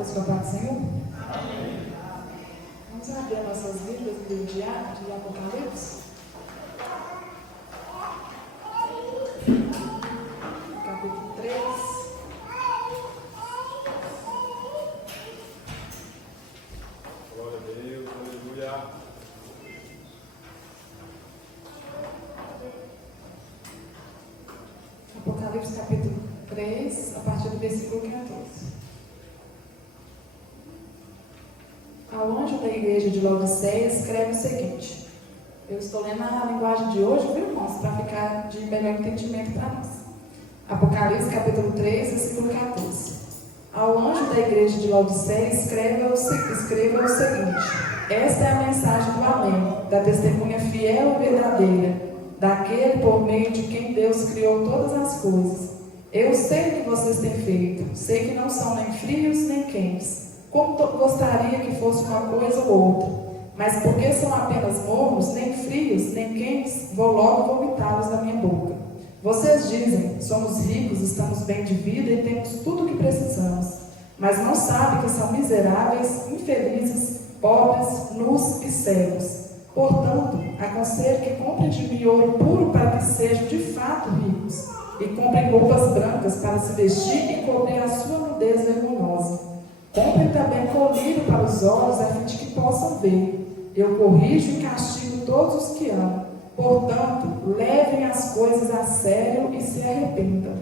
todos com a paz do Senhor? Vamos abrir nossas Bíblias do livro de Apocalipse. Capítulo 3. Glória a Deus, aleluia. Apocalipse capítulo 3, a partir do versículo 14. Ao anjo da igreja de Laodiceia escreve o seguinte. Eu estou lendo a linguagem de hoje, viu, irmãos? Para ficar de melhor entendimento para nós. Apocalipse capítulo 3, versículo 14. Ao anjo da igreja de Laodiceia escreva o seguinte. Esta é a mensagem do Amém, da testemunha fiel e verdadeira, daquele por meio de quem Deus criou todas as coisas. Eu sei o que vocês têm feito, sei que não são nem frios nem quentes, como gostaria que fosse uma coisa ou outra, mas porque são apenas mornos, nem frios nem quentes, vou logo vomitá-los da minha boca. Vocês dizem, somos ricos, estamos bem de vida e temos tudo o que precisamos, mas não sabem que são miseráveis, infelizes, pobres, nus e cegos. Portanto, aconselho que comprem de mim ouro puro para que sejam de fato ricos, e comprem roupas brancas para se vestir e cobrir a sua nudez vergonhosa. Comprem também colírio para os olhos, a fim de que possam ver. Eu corrijo e castigo todos os que amo. Portanto, levem as coisas a sério e se arrependam.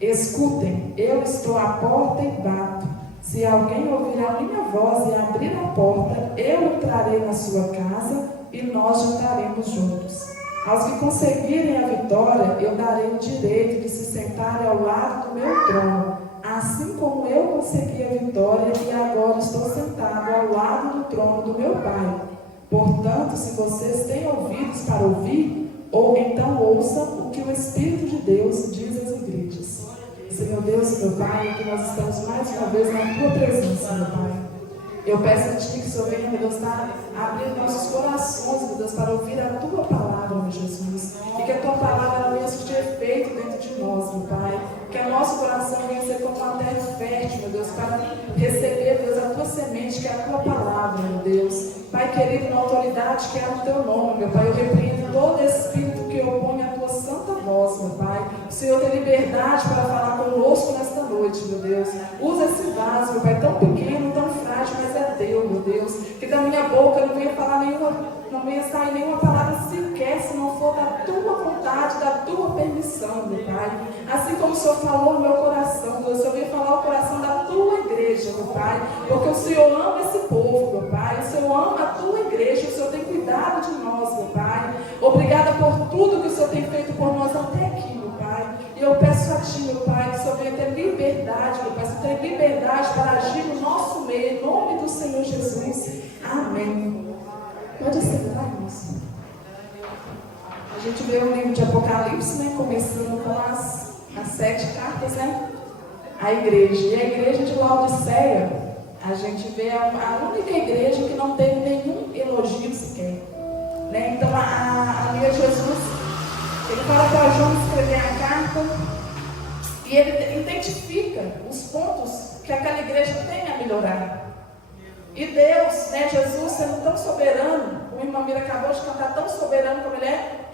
Escutem, eu estou à porta e bato. Se alguém ouvir a minha voz e abrir a porta, eu entrarei na sua casa e nós jantaremos juntos. Aos que conseguirem a vitória, eu darei o direito de se sentarem ao lado do meu trono, assim como eu consegui a vitória e agora estou sentado ao lado do trono do meu Pai. Portanto, se vocês têm ouvidos para ouvir, ou então ouçam o que o Espírito de Deus diz às igrejas. Senhor Deus e meu Pai, que nós estamos mais uma vez na Tua presença, meu Pai. Eu peço a Ti que o Senhor venha, meu Deus, abrir nossos corações, meu Deus, para ouvir a Tua palavra, meu Jesus. E que a Tua palavra venha surtir efeito dentro de nós, meu Pai. Que o nosso coração venha ser como uma terra fértil, meu Deus, para receber, Deus, a Tua semente, que é a Tua palavra, meu Deus. Pai querido, na autoridade que é o Teu nome, meu Pai, eu repreendo todo espírito que opõe a Tua santa voz, meu Pai. O Senhor tem liberdade para falar conosco nesta noite, meu Deus. Usa esse vaso, meu Pai, tão pequeno, tão frágil, mas é Teu, meu Deus. Que da minha boca não venha falar não venha sair nenhuma palavra sequer, se não for da Tua vontade, da Tua permissão, meu Pai. Assim como o Senhor falou no meu coração, Deus, o Senhor veio falar o coração da Tua igreja, meu Pai. Porque o Senhor ama esse povo, meu Pai. O Senhor ama a Tua igreja, o Senhor tem cuidado de nós, meu Pai. Obrigada por tudo que o Senhor tem feito por nós até aqui, meu Pai. E eu peço a Ti, meu Pai, que o Senhor venha ter liberdade, meu Pai. O Senhor tem liberdade para agir no nosso meio, em nome do Senhor Jesus. Amém. Pode sentar, irmãos. A gente vê o livro de Apocalipse, né? Começando com as 7 cartas, né? A igreja. E a igreja de Laodiceia, a gente vê a única igreja que não teve nenhum elogio sequer. Né? Então, ali é Jesus, ele fala para João escrever a carta e ele identifica os pontos que aquela igreja tem a melhorar. E Deus, né, Jesus sendo tão soberano, o irmão Mira acabou de cantar, tão soberano como ele é,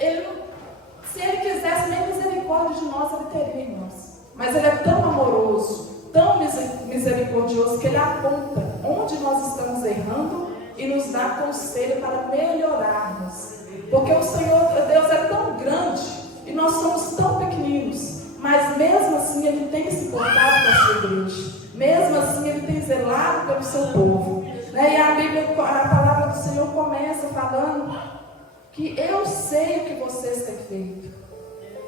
se ele quisesse, nem misericórdia de nós ele teria, irmãos. Mas ele é tão amoroso, tão misericordioso, que ele aponta onde nós estamos errando e nos dá conselho para melhorarmos. Porque o Senhor, Deus é tão grande e nós somos tão pequeninos, mas mesmo assim Ele tem se portado com a sua igreja. Mesmo assim Ele tem zelado pelo seu povo. Né? E a Bíblia, a palavra do Senhor começa falando que eu sei o que vocês têm feito.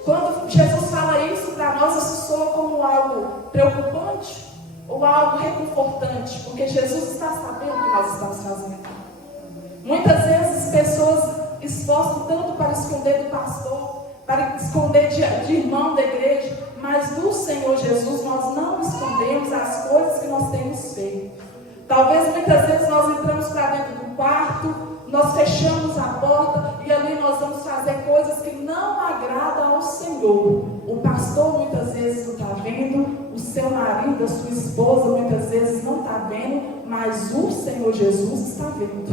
Quando Jesus fala isso para nós, isso soa como algo preocupante ou algo reconfortante, porque Jesus está sabendo o que nós estamos fazendo. Muitas vezes pessoas esforçam tanto para esconder do pastor, para esconder de irmão da igreja, mas do Senhor Jesus nós não escondemos as coisas que nós temos feito. Talvez muitas vezes nós entramos para dentro do quarto, nós fechamos a porta e ali nós vamos fazer coisas que não agradam ao Senhor. O pastor muitas vezes não está vendo, o seu marido, a sua esposa muitas vezes não está vendo, mas o Senhor Jesus está vendo.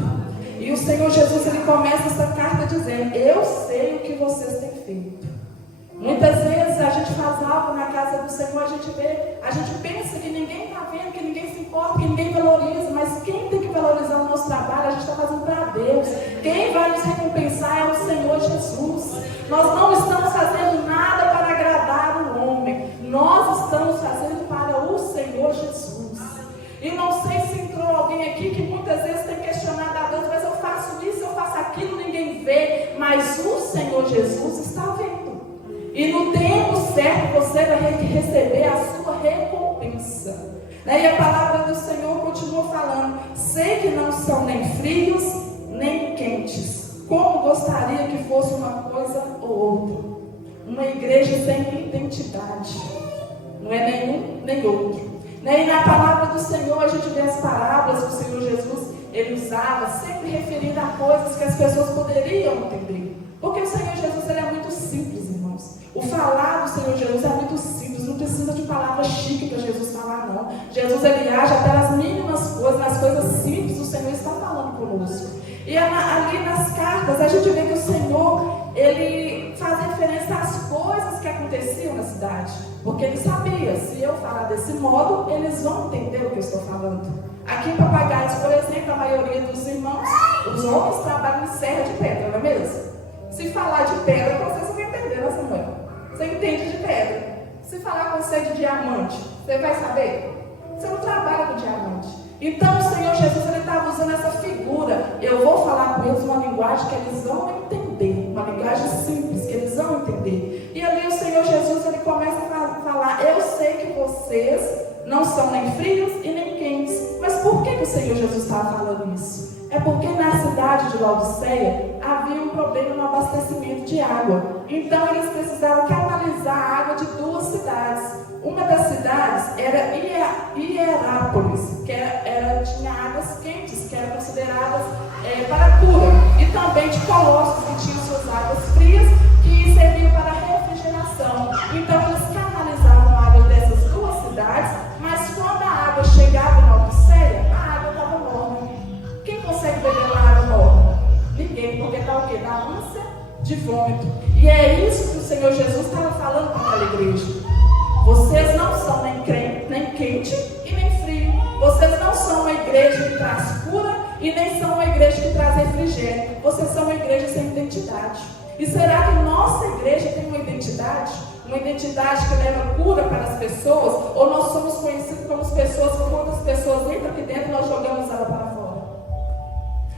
E o Senhor Jesus, ele começa essa carta dizendo: eu sei o que vocês têm feito. Muitas vezes a gente faz algo na casa do Senhor, a gente pensa que ninguém está vendo, que ninguém se importa, que ninguém valoriza, mas quem tem que valorizar o nosso trabalho, a gente está fazendo para Deus. Quem vai nos recompensar é o Senhor Jesus. Nós não estamos fazendo nada para agradar o homem, nós estamos fazendo para o Senhor Jesus. E não sei se entrou alguém aqui que muitas vezes tem questionado a Deus, mas eu faço isso, eu faço aquilo, ninguém vê, mas o Senhor Jesus está vendo. E no tempo certo você vai receber a sua recompensa. E a palavra do Senhor continua falando: sei que não são nem frios, nem quentes, como gostaria que fosse uma coisa ou outra. Uma igreja sem identidade, não é nenhum nem outro. E na palavra do Senhor a gente vê as parábolas que o Senhor Jesus ele usava, sempre referindo a coisas que as pessoas poderiam entender. Porque o Senhor Jesus ele é muito simples, irmãos. O falar do Senhor Jesus é muito simples, não precisa de palavras chiques para Jesus falar, não. Jesus ele age até nas mínimas coisas, nas coisas simples, o Senhor está falando conosco. E ali nas cartas a gente vê que o Senhor ele faz referência às coisas que aconteciam na cidade, porque ele sabia, se eu falar desse modo, eles vão entender o que eu estou falando. Aqui em Papagaios, por exemplo, a maioria dos irmãos, os homens trabalham em serra de pedra, não é mesmo? Se falar de pedra, vocês vão entender, né, Samuel? Você entende de pedra. Se falar com você de diamante, você vai saber? Você não trabalha com diamante. Então o Senhor Jesus ele estava usando essa figura. Eu vou falar com eles uma linguagem que eles vão entender, uma linguagem simples que eles vão entender. E ali o Senhor Jesus ele começa a falar: eu sei que vocês não são nem frios e nem quentes. Mas por que o Senhor Jesus estava falando isso? É porque na cidade de Laodiceia havia um problema no abastecimento de água. Então eles precisavam canalizar a água de duas cidades. Uma das cidades era Hierápolis, que tinha águas quentes, que eram consideradas para cura. E também de Colossos, que tinham suas águas frias, que serviam para refrigeração. Então eles canalizavam a água dessas duas cidades, mas quando a água chegava na Laodiceia, a água estava morna. Quem consegue beber uma água morna? Ninguém, porque está o quê? Da ânsia de vômito. E é isso que o Senhor Jesus estava falando para aquela igreja. Vocês não são nem quente e nem frio. Vocês não são uma igreja que traz cura e nem são uma igreja que traz refrigério. Vocês são uma igreja sem identidade. E será que nossa igreja tem uma identidade? Uma identidade que leva cura para as pessoas? Ou nós somos conhecidos como as pessoas que quando as pessoas entram aqui dentro, nós jogamos ela para fora?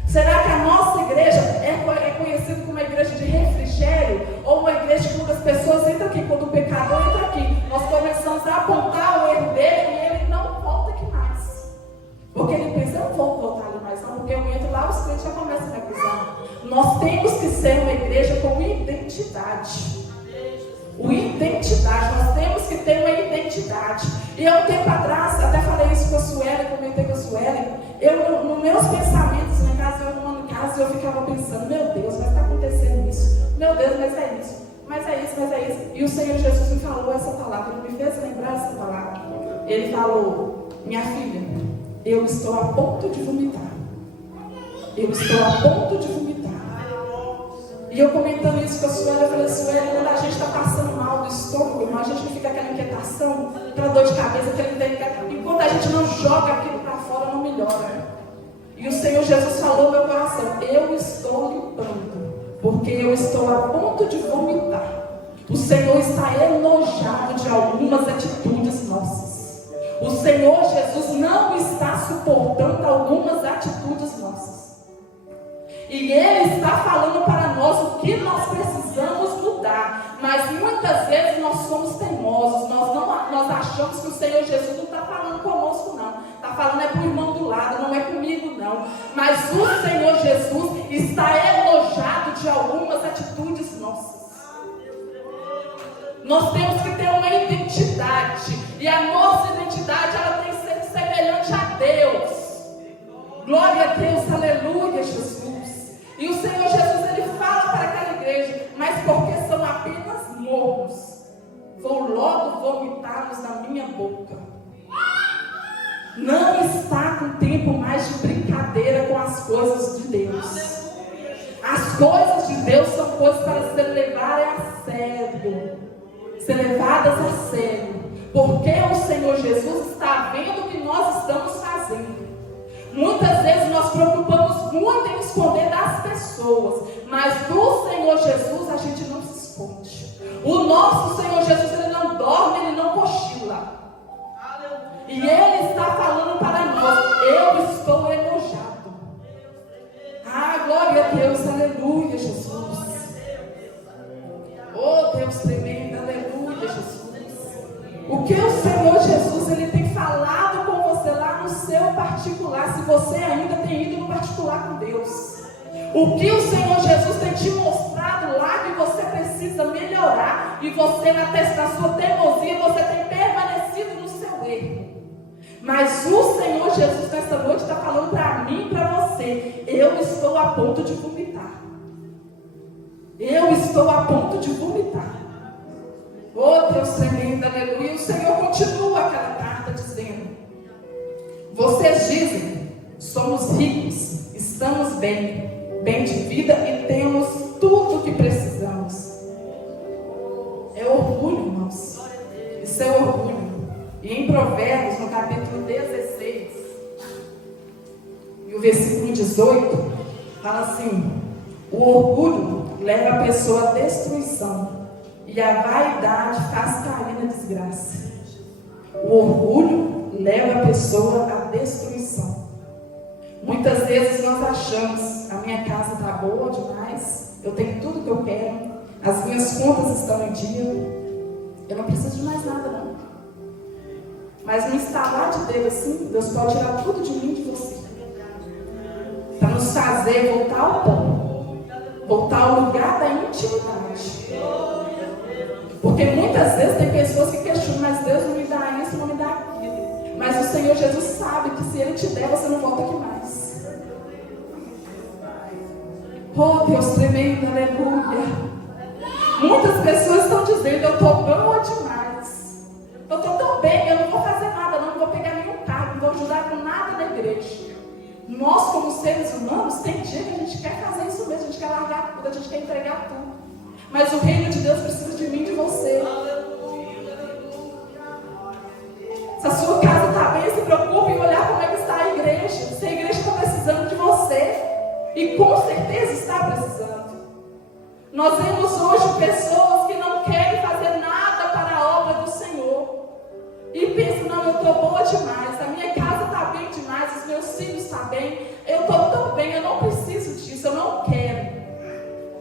Será que a nossa igreja é conhecida como uma igreja de refrigério? Ou uma igreja que quando as pessoas entram aqui, quando o pecador entra aqui, nós começamos a apontar o erro dele e ele não volta aqui mais? Porque ele pensa: eu não vou voltar ali mais não, porque eu entro lá, os crentes já começam a me acusar. Nós temos que ser uma igreja com identidade. Nós temos que ter uma identidade. E há um tempo atrás, até falei isso com a Sueli, comentei com a Sueli, nos meus pensamentos, na casa, eu arrumando em casa, eu ficava pensando: meu Deus, mas está acontecendo isso, meu Deus, mas é isso, mas é isso, mas é isso. E o Senhor Jesus me falou essa palavra, ele me fez lembrar essa palavra. Ele falou: minha filha, eu estou a ponto de vomitar. Eu estou a ponto de vomitar. E eu comentando isso com a Sueli, eu falei: Sueli, quando a gente está passando mal do estômago, irmão, a gente fica aquela inquietação, aquela dor de cabeça, enquanto a gente não joga aquilo para fora, não melhora. E o Senhor Jesus falou no meu coração: eu estou limpando, porque eu estou a ponto de vomitar. O Senhor está enojado de algumas atitudes nossas. O Senhor Jesus não está suportando algumas atitudes nossas. E Ele está falando para nós o que nós precisamos mudar. Mas muitas vezes nós somos teimosos. Nós achamos que o Senhor Jesus não está falando conosco, não. Está falando para o irmão do lado, não é comigo, não. Mas o Senhor Jesus está enojado de algumas atitudes nossas. Nós temos que ter uma identidade. E a nossa identidade, ela tem que ser semelhante a Deus. Glória a Deus, aleluia, Jesus. E o Senhor Jesus, ele fala para aquela igreja: mas porque são apenas mornos, vou logo vomitá-los na minha boca. Não está com tempo tempo mais de brincadeira com as coisas de Deus. As coisas de Deus são coisas para ser levadas a sério. Ser levadas a sério. Porque o Senhor Jesus está vendo o que nós estamos fazendo. Muitas vezes nós preocupamos muito em esconder das pessoas, mas do Senhor Jesus a gente não se esconde. O nosso Senhor Jesus, ele não dorme, ele não cochila. E ele está falando para nós: eu estou enojado. Ah, glória a Deus, aleluia, Jesus. Oh, Deus tremendo, aleluia, Jesus. O que o Senhor Jesus, ele tem falado com você lá no seu particular, se você ainda tem ido no particular com Deus. O que o Senhor Jesus tem te mostrado lá que você precisa melhorar, e você na sua teimosia, você tem permanecido no seu erro. Mas o Senhor Jesus nesta noite está falando para mim e para você: eu estou a ponto de vomitar. Eu estou a ponto de vomitar. Oh, Deus tremendo, aleluia. E o Senhor continua aquela carta dizendo: vocês dizem, somos ricos, estamos bem de vida e temos tudo o que precisamos. É orgulho, irmãos. Isso é orgulho. E em Provérbios, no capítulo 16, e o versículo 18, fala assim: o orgulho leva a pessoa à destruição, e a vaidade faz cair na desgraça. O orgulho leva a pessoa à destruição. Muitas vezes nós achamos: a minha casa está boa demais, eu tenho tudo que eu quero, as minhas contas estão em dia, eu não preciso de mais nada não. Mas no instalar de Deus assim, Deus pode tirar tudo de mim e de você, para nos fazer voltar ao pó, voltar ao lugar da intimidade. Porque muitas vezes tem pessoas que questionam: mas Deus não me dá isso, não me dá aquilo. Mas o Senhor Jesus sabe que se Ele te der, você não volta aqui mais. Oh, Deus tremendo, aleluia. Muitas pessoas estão dizendo: eu estou boa demais, eu estou tão bem, eu não vou fazer nada, não vou pegar nenhum cargo, não vou ajudar com nada na igreja. Nós, como seres humanos, tem dia que a gente quer fazer isso mesmo, a gente quer largar tudo, a gente quer entregar tudo. Mas o reino de Deus precisa de mim e de você. Se a sua casa está bem, se preocupe em olhar como é que está a igreja. Se a igreja está precisando de você, e com certeza está precisando. Nós vemos hoje pessoas que não querem fazer nada para a obra do Senhor, e pensam: não, eu estou boa demais, a minha casa está bem demais, os meus filhos estão bem, eu estou tão bem, eu não preciso disso, eu não quero.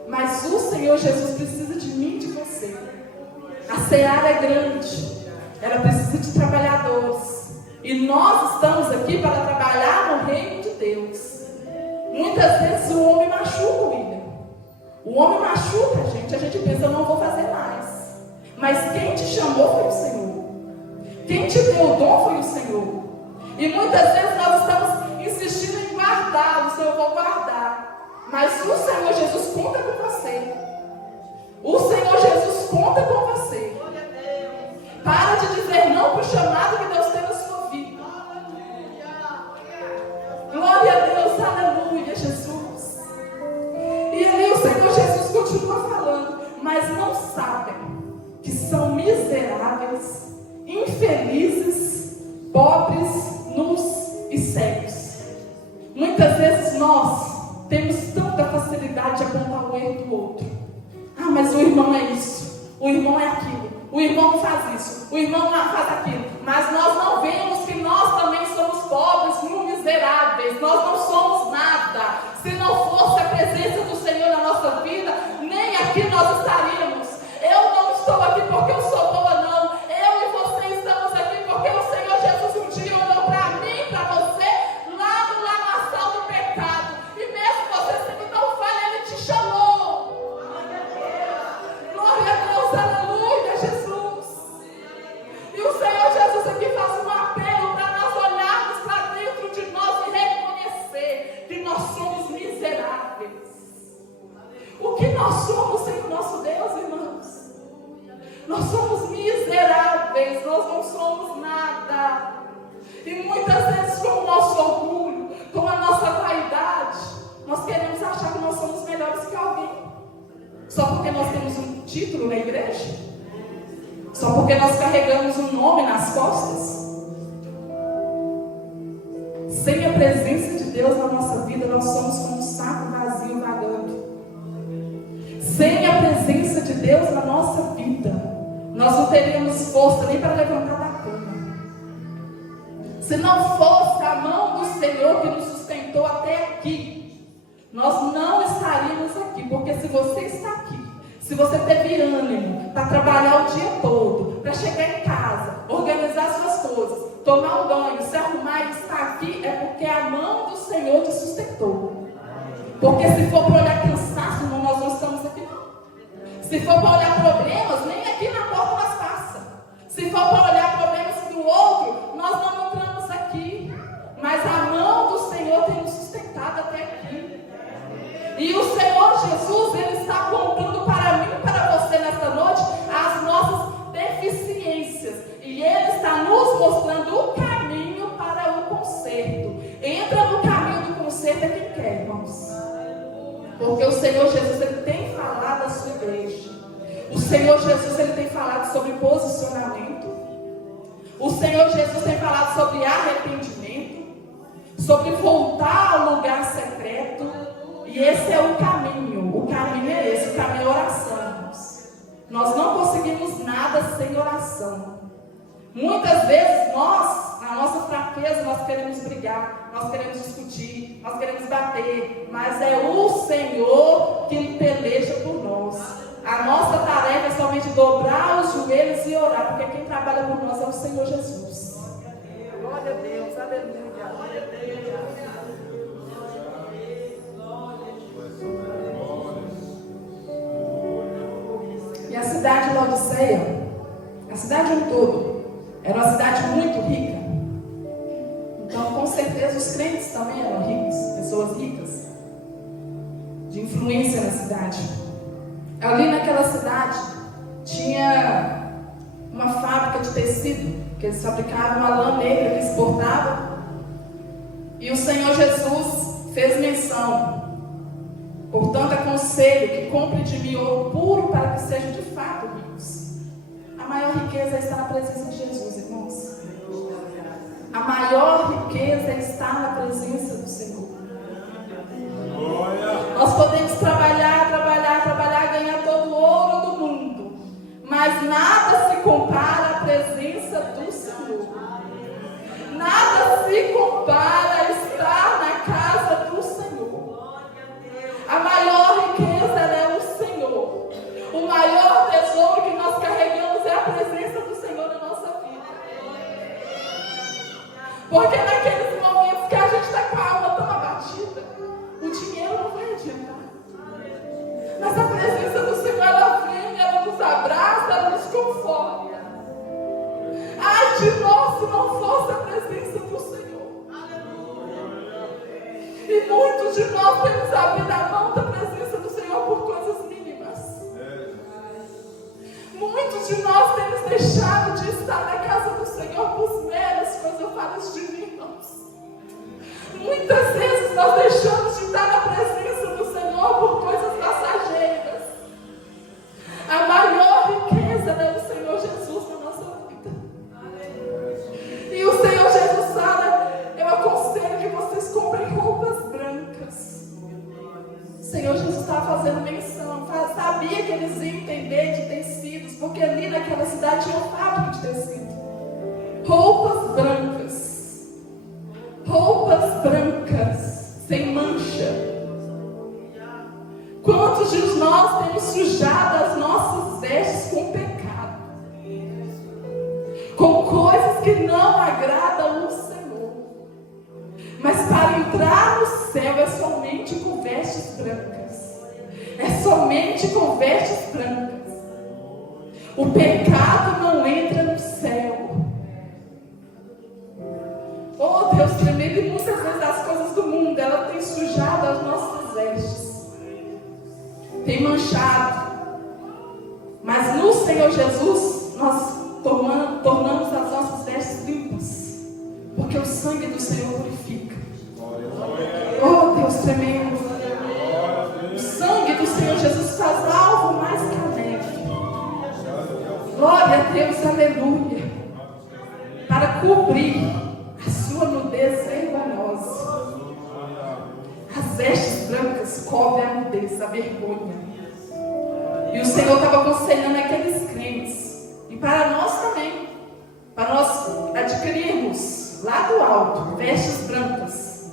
Mas o Senhor Jesus precisa de mim e de você. A seara é grande, ela precisa de trabalhadores, e nós estamos aqui para trabalhar no reino de Deus. Muitas vezes o homem machuca o William. O homem machuca a gente pensa: eu não vou fazer mais. Mas quem te chamou foi o Senhor. Quem te deu o dom foi o Senhor. E muitas vezes nós estamos insistindo em guardar: o Senhor, eu vou guardar. Mas o Senhor Jesus conta com você. O Senhor Jesus conta com você. Para de dizer não para o chamado que Deus tem na sua vida. Glória a Deus, aleluia, Jesus. E ali o Senhor Jesus continua falando: mas não sabem que são miseráveis, infelizes, pobres, nus e cegos. Muitas vezes nós temos tanta facilidade de apontar o erro do outro. Ah, mas o irmão é isso, o irmão é aquilo, o irmão faz isso, o irmão não faz aquilo. Mas nós não vemos que nós também somos pobres, miseráveis, nós não somos nada. Se não fosse a presença do Senhor na nossa vida, nem aqui nós estaríamos. Eu não estou aqui porque eu sou boa, não. Eu e você estamos aqui porque o Senhor Jesus um dia olhou para mim, para você, lá no lamaçal do pecado. E mesmo você sendo tão falha, Ele te chamou. Glória a Deus, aleluia, Jesus. E o Senhor Jesus aqui faz um apelo Só porque nós temos um título na igreja? Só porque nós carregamos um nome nas costas? Sem a presença de Deus na nossa vida, nós somos como um saco vazio vagando. Sem a presença de Deus na nossa vida, nós não teríamos força nem para levantar da cama. Se não fosse a mão do Senhor que nos sustentou até aqui, nós não estaríamos aqui. Porque se você está aqui, se você teve ânimo para trabalhar o dia todo, para chegar em casa, organizar suas coisas, tomar um banho, se arrumar e estar aqui, é porque a mão do Senhor te sustentou. Porque se for para olhar cansaço, irmão, nós não estamos aqui não. Se for para olhar problemas, nem aqui na porta nós passa. Se for para olhar problemas do outro, nós não entramos aqui. Mas a mão do Senhor tem nos sustentado até aqui. E o Senhor Jesus, Ele está apontando para mim e para você nesta noite as nossas deficiências. E Ele está nos mostrando o caminho para o conserto. Entra no caminho do conserto é quem quer, irmãos. Porque o Senhor Jesus, Ele tem falado à sua igreja. O Senhor Jesus, Ele tem falado sobre posicionamento. O Senhor Jesus tem falado sobre arrependimento, sobre voltar ao lugar secreto. E esse é o caminho. O caminho é esse, o caminho é oração, irmãos. Nós não conseguimos nada sem oração. Muitas vezes nós, na nossa fraqueza, nós queremos brigar, nós queremos discutir, nós queremos bater, mas é o Senhor que peleja por nós. A nossa tarefa é somente dobrar os joelhos e orar, porque quem trabalha por nós é o Senhor Jesus. Glória a Deus, aleluia, glória a Deus. E a cidade de Laodiceia, a cidade em todo, era uma cidade muito rica. Então, com certeza, os crentes também eram ricos, pessoas ricas, de influência na cidade. Ali naquela cidade, tinha uma fábrica de tecido, que eles fabricavam uma lã negra que exportavam. E o Senhor Jesus fez menção. Portanto, aconselho que compre de mim ouro puro para que sejam de fato ricos. A maior riqueza está na presença de Jesus, irmãos. A maior riqueza está na presença do Senhor. Nós podemos trabalhar, ganhar todo o ouro do mundo, mas nada se compara à presença do Senhor. Nada se compara a estar na casa do Senhor. A maior riqueza é o Senhor. O maior tesouro que nós carregamos é a presença do Senhor na nossa vida. Porque naqueles momentos que a gente está com a alma tão abatida, o dinheiro não vai adiantar. Mas a presença do Senhor, ela vem, ela nos abraça, ela nos conforta. Ai de nós se não fosse a presença do Senhor. E muitos de nós temos abrido a mão da presença do Senhor por coisas mínimas. Muitos de nós temos deixado de estar na casa do Senhor por meras coisas. Eu falo isso de mim, irmãos. Muitas vezes nós deixamos de estar na presença do Senhor por coisas passageiras. A maior riqueza é o Senhor Jesus na nossa vida. E o Senhor Jesus fala, eu aconselho que vocês comprem roupas brancas. O Senhor Jesus estava fazendo menção, sabia que eles iam entender de tecidos, porque ali naquela cidade tinha uma fábrica de tecido. Roupas brancas, sem mancha. Quantos de nós temos sujado as nossas vestes com pecado? Com coisas que não agradam o Senhor. Mas para entrar no céu é somente com vestes brancas. É somente com vestes brancas. O pecado não entra no céu. Oh Deus tremendo, e muitas vezes as coisas do mundo, ela tem sujado as nossas vestes, tem manchado. Mas no Senhor Jesus, nós tornamos as nossas vestes limpas, porque o sangue do Senhor purifica. Oh Deus tremendo, o sangue do Senhor Jesus faz algo deles, a vergonha. E o Senhor estava aconselhando aqueles crentes, e para nós também, para nós adquirirmos lá do alto vestes brancas,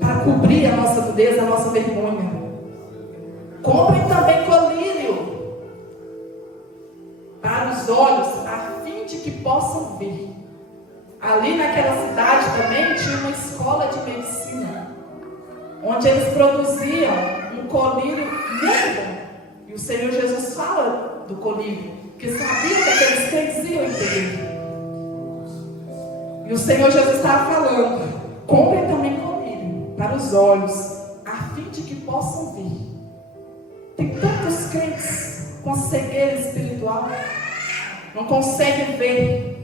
para cobrir a nossa nudez, a nossa vergonha. Comprem também colírio para os olhos, a fim de que possam ver. Ali naquela cidade também tinha uma escola de medicina, onde eles produziam um colírio muito bom. E o Senhor Jesus fala do colírio, que sabia que aqueles crentes iam entender. E o Senhor Jesus estava falando: comprem também colírio para os olhos, a fim de que possam ver. Tem tantos crentes com cegueira espiritual, não conseguem ver.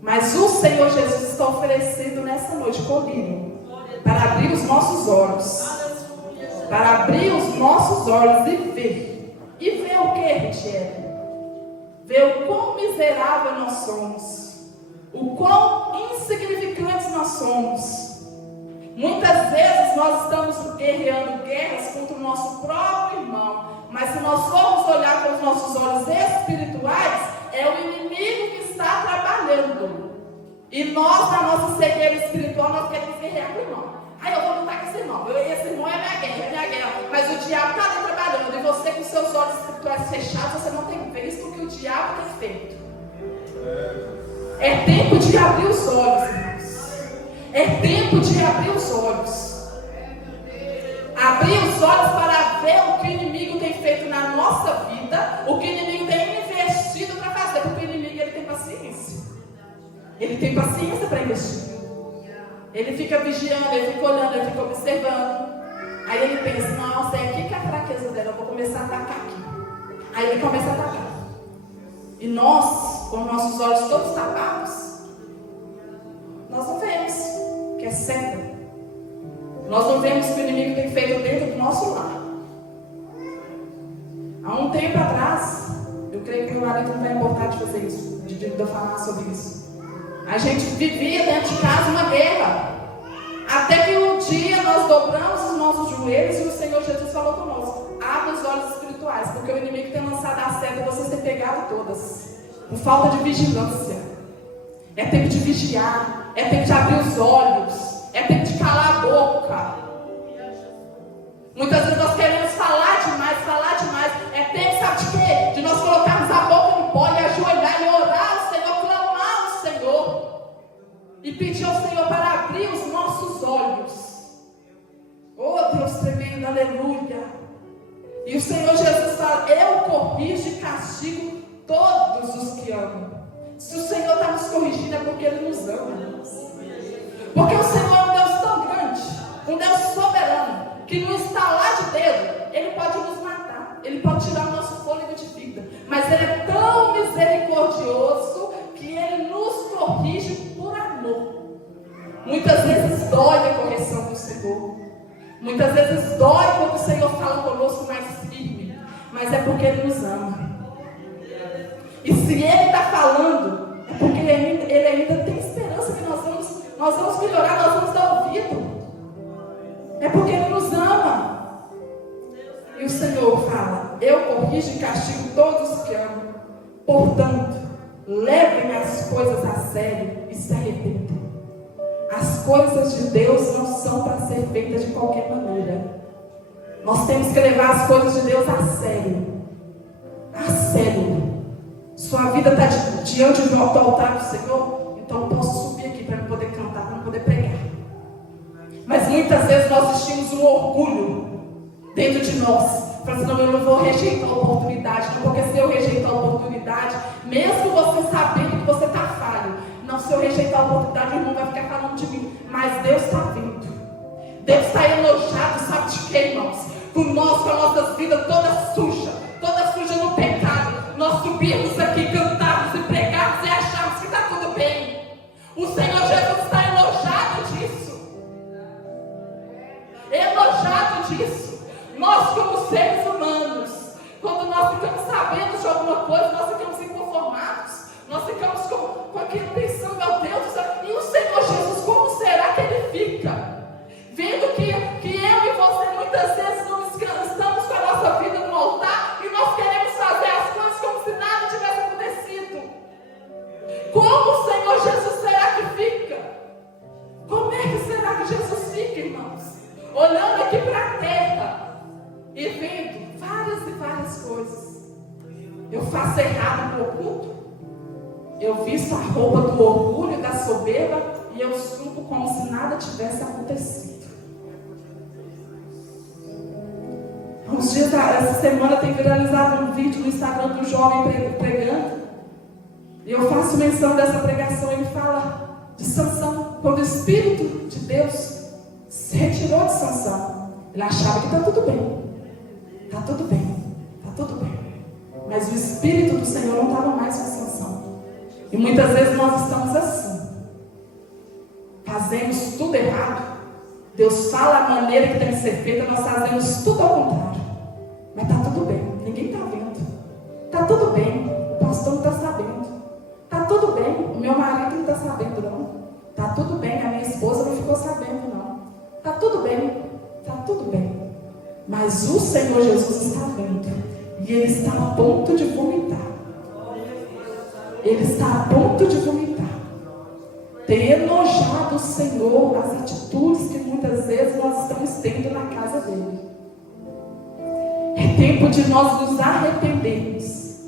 Mas o Senhor Jesus está oferecendo nessa noite colírio para abrir os nossos olhos. Para abrir os nossos olhos e ver. E ver o que, Richelle? Ver o quão miserável nós somos. O quão insignificantes nós somos. Muitas vezes nós estamos guerreando guerras contra o nosso próprio irmão. Mas se nós formos olhar com os nossos olhos espirituais, é o inimigo que está trabalhando. E nós, na nossa cegueira espiritual, nós queremos guerrear com o irmão. Eu vou lutar com esse irmão. Esse irmão é minha guerra. Mas o diabo está ali trabalhando. E você, com seus olhos espirituais fechados, você não tem visto o que o diabo tem feito. É tempo de abrir os olhos, irmãos. É tempo de abrir os olhos. Abrir os olhos para ver o que o inimigo tem feito na nossa vida, o que o inimigo tem investido para fazer. Porque o inimigo, ele tem paciência. Ele tem paciência para investir. Ele fica vigiando, ele fica olhando, ele fica observando. Aí ele pensa: nossa, é aqui que é a fraqueza dela, eu vou começar a atacar aqui. Aí ele começa a atacar. E nós, com nossos olhos todos tapados, nós não vemos que é cego. Nós não vemos o que o inimigo tem feito dentro do nosso lar. Há um tempo atrás, eu creio que o marido não vai importar de fazer isso, de eu falar sobre isso. A gente vivia dentro de casa uma guerra. Até que um dia nós dobramos os nossos joelhos e o Senhor Jesus falou conosco: abra os olhos espirituais, porque o inimigo tem lançado a seta e vocês têm pegado todas. Por falta de vigilância. É tempo de vigiar. É tempo de abrir os olhos. É tempo de calar a boca. Muitas vezes nós queremos falar demais. É tempo, sabe de quê? De nós colocarmos a boca no pó e ajoelhar e orar ao Senhor, clamar ao Senhor. E pedir ao Senhor para abrir os nossos olhos. Oh, Deus tremendo, aleluia. E o Senhor Jesus fala: eu corrijo e castigo todos os que amam. Se o Senhor está nos corrigindo, é porque Ele nos ama. Porque o Senhor é um Deus tão grande, um Deus soberano, que no estalar de dedo, Ele pode nos matar, Ele pode tirar o nosso fôlego de vida. Mas Ele é tão misericordioso que Ele nos corrige por amor. Muitas vezes dói a correção do Senhor. Muitas vezes dói quando o Senhor fala conosco mais firme. Mas é porque Ele nos ama. E se Ele está falando, é porque Ele ainda tem esperança que nós vamos melhorar, nós vamos dar ouvido. É porque Ele nos ama. E o Senhor fala: eu corrijo e castigo todos os que amam. Portanto, levem as coisas a sério e se arrependam. As coisas de Deus não são para ser feitas de qualquer maneira. Nós temos que levar as coisas de Deus a sério. A sério. Sua vida está diante do altar do Senhor, então eu posso subir aqui para eu poder cantar, para eu poder pregar. Mas muitas vezes nós vestimos um orgulho dentro de nós. Falando assim: não, eu não vou rejeitar a oportunidade, não, porque se eu rejeitar a oportunidade, mesmo você sabendo que você está falho, não, se eu rejeitar a oportunidade, o irmão vai ficar falando de mim. Mas Deus está vindo. Deus está enojado, sabe de quê, irmãos? Com nós, com as nossas vidas toda suja no pecado. Nós subirmos aqui, cantarmos e pregarmos e acharmos que está tudo bem. O Senhor Jesus está enojado disso. Enojado disso. Nós, como seres humanos, quando nós ficamos sabendo de alguma coisa, nós ficamos inconformados. Nós ficamos com aquilo pensando: meu Deus do céu, e o Senhor Jesus, como será que Ele fica? Vendo que eu e você muitas vezes não estamos com como Jesus fica, irmãos, olhando aqui para a terra e vendo várias e várias coisas. Eu faço errado no oculto, eu visto a roupa do orgulho e da soberba e eu subo como se nada tivesse acontecido. Uns dias, essa semana, tem viralizado um vídeo no Instagram do jovem pregando. E eu faço menção dessa pregação. Ele fala de Sansão. Quando o Espírito de Deus se retirou de Sansão, ele achava que está tudo bem. Está tudo bem. Está tudo bem. Mas o Espírito do Senhor não estava mais com Sansão. E muitas vezes nós estamos assim. Fazemos tudo errado. Deus fala a maneira que tem que ser feita, nós fazemos tudo ao contrário. Mas está tudo bem, ninguém está vendo. Está tudo bem, o pastor não está sabendo. Está tudo bem, o meu marido não está sabendo não. Está tudo bem, a minha esposa não ficou sabendo não. Está tudo bem, está tudo bem. Mas o Senhor Jesus está vendo. E Ele está a ponto de vomitar. Ele está a ponto de vomitar. Tem enojado o Senhor as atitudes que muitas vezes nós estamos tendo na casa dele. É tempo de nós nos arrependermos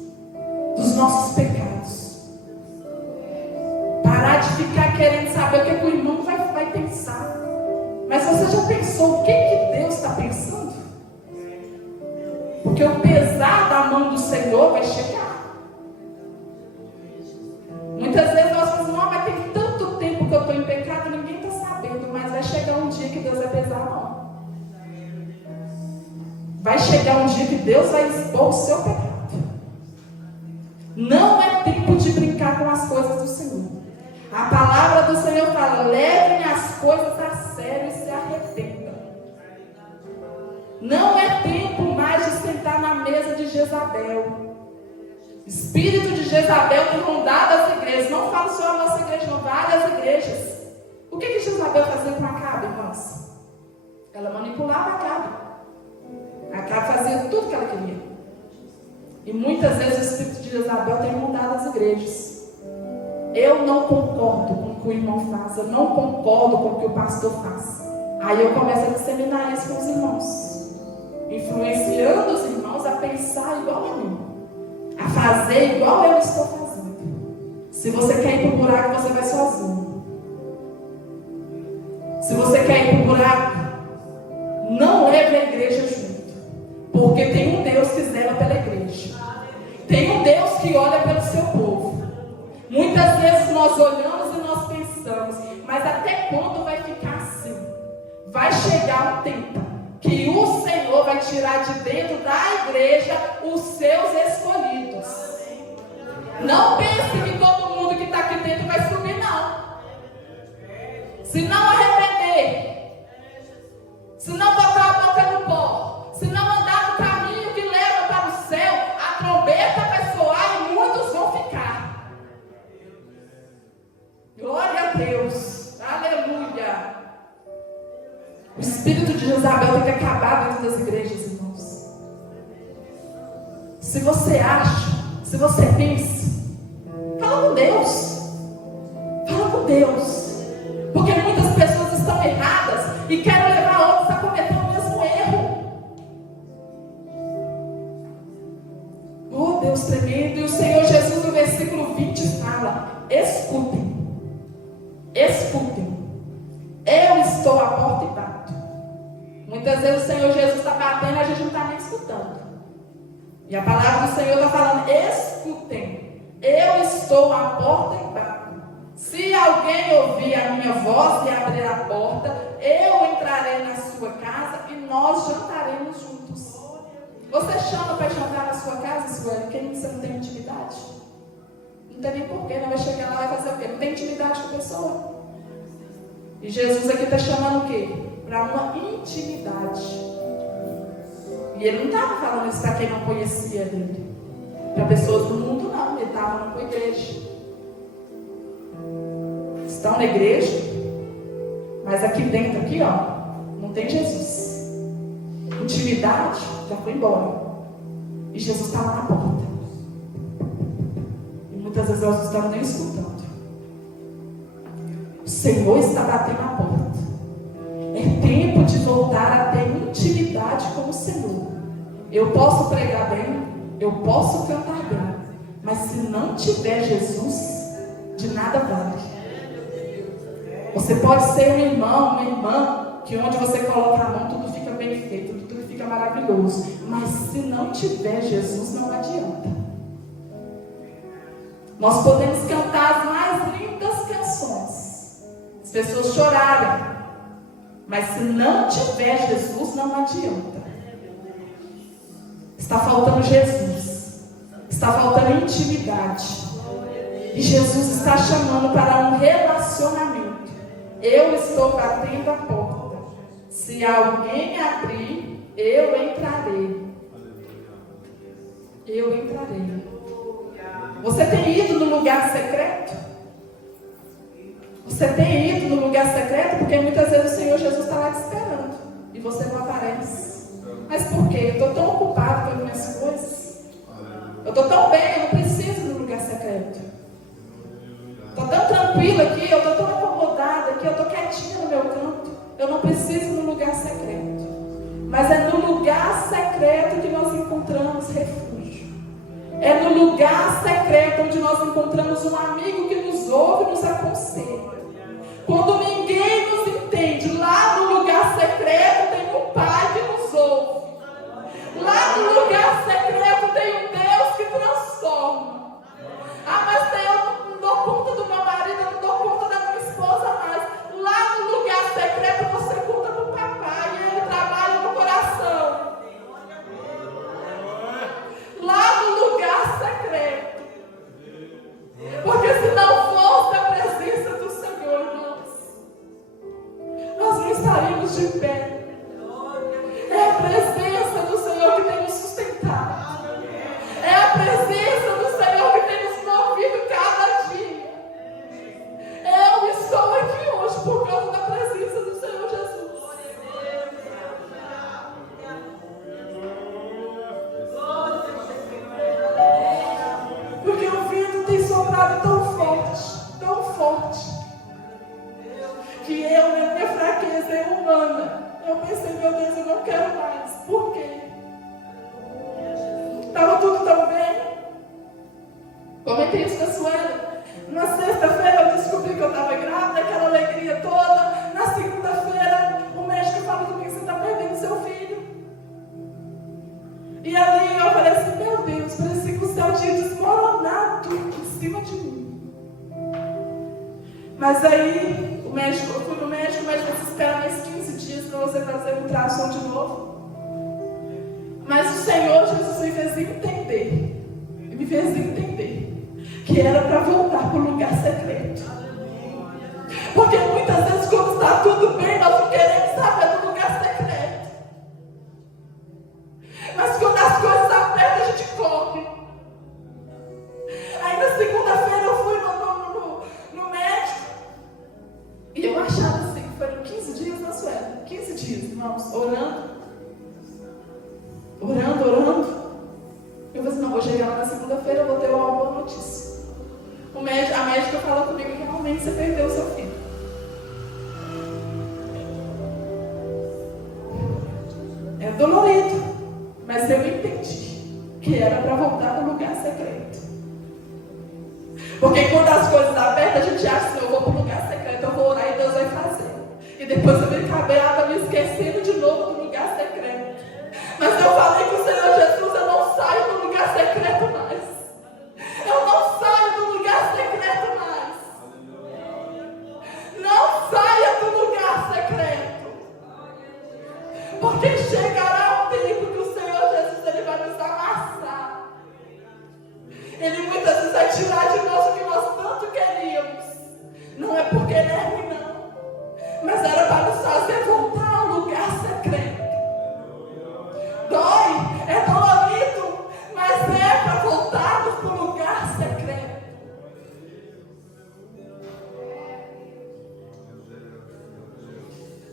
dos nossos pecados. Parar de ficar querendo saber o que o irmão vai pensar. Mas você já pensou o que Deus está pensando? Porque o pesar da mão do Senhor vai chegar. Muitas vezes nós falamos, não, mas tem tanto tempo que eu estou em pecado, ninguém está sabendo, mas vai chegar um dia que Deus vai pesar a mão. Vai chegar um dia que Deus vai expor o seu pecado. Não é tempo de brincar com as coisas do Senhor. A palavra do Senhor fala, levem as coisas a sério e se arrependam. Não é tempo mais de sentar na mesa de Jezabel. Espírito de Jezabel tem rondado as igrejas. Não falo só a nossa igreja, não, várias igrejas. O que Jezabel fazia com Acabe, irmãos? Ela manipulava Acabe. Acabe fazia tudo que ela queria. E muitas vezes o Espírito de Jezabel tem rondado as igrejas. Eu não concordo com o que o irmão faz. Eu não concordo com o que o pastor faz. Aí eu começo a disseminar isso com os irmãos. Influenciando os irmãos a pensar igual a mim. A fazer igual eu estou fazendo. Se você quer ir para o buraco, você vai sozinho. Se você quer ir para o buraco, não leve a igreja junto. Porque tem um Deus que zela pela igreja. Tem um Deus que olha pelo seu povo. Muitas vezes nós olhamos e nós pensamos, mas até quando vai ficar assim? Vai chegar um tempo que o Senhor vai tirar de dentro da igreja os seus escolhidos. Não pense que todo mundo que está aqui dentro vai subir, não. Se não arrepender, se não botar a boca no pó, se não andar no caminho que leva para o céu, a trombeta vai soar e muitos vão ficar. Glória a Deus, aleluia. O espírito de Jezabel tem que acabar dentro das igrejas, irmãos. Se você acha, se você pensa, fala com Deus. Fala com Deus. Porque muitas pessoas estão erradas e querem levar outros a cometer o mesmo erro. Oh, Deus tremendo. E o Senhor Jesus no versículo 20 fala, escutem. Escutem. Eu estou à porta e bato. Muitas vezes o Senhor Jesus está batendo e a gente não está nem escutando. E a palavra do Senhor está falando, escutem. Eu estou à porta e bato. Se alguém ouvir a minha voz e abrir a porta, eu entrarei na sua casa e nós jantaremos juntos. Você chama para jantar na sua casa, Sueli, porque você não tem intimidade? Não tem nem porquê, não vai chegar lá e fazer o quê? Não tem intimidade com a pessoa. E Jesus aqui está chamando o quê? Para uma intimidade. E ele não estava falando isso para quem não conhecia dele. Para pessoas do mundo, não. Ele estava falando com a igreja. Estão na igreja, mas aqui dentro, aqui, ó, não tem Jesus. Intimidade já foi embora. E Jesus estava na porta. E muitas vezes nós não estamos nem escutando. O Senhor está batendo na porta. Senhor. Eu posso pregar bem, eu posso cantar bem, mas se não tiver Jesus, de nada vale. Você pode ser um irmão, uma irmã, que onde você coloca a mão, tudo fica bem feito, tudo fica maravilhoso. Mas se não tiver Jesus, não adianta. Nós podemos cantar as mais lindas canções, as pessoas chorarem, mas se não tiver Jesus, não adianta. Está faltando Jesus, está faltando intimidade, e Jesus está chamando para um relacionamento. Eu estou batendo a porta. Se alguém abrir, eu entrarei. Eu entrarei. Você tem ido no lugar secreto? Você tem ido no lugar secreto? Porque muitas vezes o Senhor Jesus está lá te esperando e você não aparece. Mas por quê? Eu estou tão ocupado com as minhas coisas. Eu estou tão bem, eu não preciso ir no lugar secreto. Estou tão tranquila aqui, eu estou tão acomodada aqui, eu estou quietinha no meu canto. Eu não preciso ir no lugar secreto. Mas é no lugar secreto que nós encontramos refúgio. É no lugar secreto onde nós encontramos um amigo que nos ouve e nos aconselha. Quando ninguém nos entende, lá no lugar secreto tem um Pai que nos ouve. Lá no lugar secreto tem um Deus que transforma. Ah, mas eu não dou conta do meu marido, eu não dou conta da minha esposa mais. Lá no lugar secreto você conta com o papai e ele trabalha no coração. Lá no lugar secreto. Porque se não fosse a presença do Senhor, nós não estaríamos de pé. É a presença do Senhor que tem nos sustentado. É a presença do Senhor que tem nos movido cada dia. Eu estou aqui hoje por causa da presença do Senhor Jesus. Porque o vento tem soprado tão forte, que eu, na minha fraqueza é humana, eu pensei, meu Deus, eu não quero mais. Por quê? Estava tudo tão bem. Comentei isso com a Suela. Na sexta-feira eu descobri que eu estava grávida, aquela alegria toda. Na segunda-feira o médico falou comigo, você está perdendo seu filho. E ali eu falei assim, meu Deus, parecia que o céu tinha desmoronado em cima de mim. Mas aí eu fui no médico, o médico disse, espera mais 15 dias para você fazer um ultrassom de novo. Mas o Senhor Jesus me fez entender que era para voltar para o lugar secreto. Porque muitas vezes quando está tudo bem, nós não queremos saber do lugar secreto. Mas quando as coisas apertam, a gente corre. Aí na segunda-feira eu fui no médico. E eu achava assim, foram 15 dias na Suécia. 15 dias, irmãos, orando. Eu falei assim, não, vou chegar lá na segunda-feira, eu vou ter uma boa notícia. A médica falou comigo que realmente você perdeu o seu filho. É dolorido, mas eu entendi que era para voltar para o lugar secreto. Porque quando as coisas apertam, a gente acha assim, eu vou para o lugar secreto, eu vou orar e Deus vai fazer. E depois eu me acabava me esquecendo de novo do lugar secreto. Mas eu falei com o Senhor Jesus, eu não saio do lugar secreto mais. Eu não saio do lugar secreto mais. Não saia do lugar secreto. Porque chegará um tempo que o Senhor Jesus ele vai nos amassar. Ele muitas vezes vai tirar de nós o que nós tanto queríamos. Não é porque ele é ruim, não. Mas era para nos fazer voltar ao lugar secreto. Dói, é dolorido, mas é para voltarmos para o lugar secreto.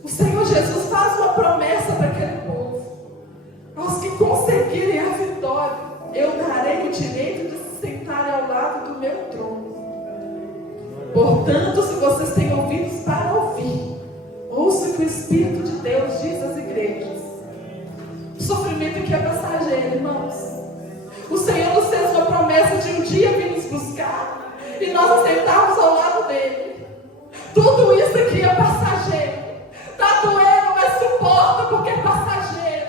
O Senhor Jesus faz uma promessa para aquele povo. Aos que conseguirem a vitória, eu darei o direito de se sentarem ao lado do meu trono. Portanto, se vocês têm ouvidos para ouvir, ouça o que o Espírito de Deus diz às igrejas. O sofrimento sofrimento que é passageiro, irmãos. O Senhor nos fez uma promessa de um dia vir nos buscar e nós aceitarmos ao lado dele. Tudo isso aqui é passageiro. Está doendo, mas suporta, porque é passageiro.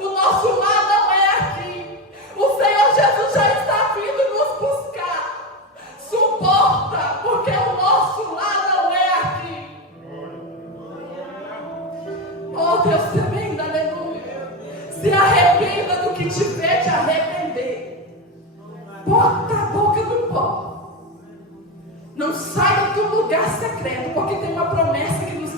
O nosso lar não é aqui. O Senhor Jesus já está vindo nos buscar. Suporta, porque o nosso lar não é aqui. Oh, Deus tremendo, aleluia. Se arrependa do que tiver de arrepender. Bota a boca no pó. Não saia do lugar secreto, porque tem uma promessa que nos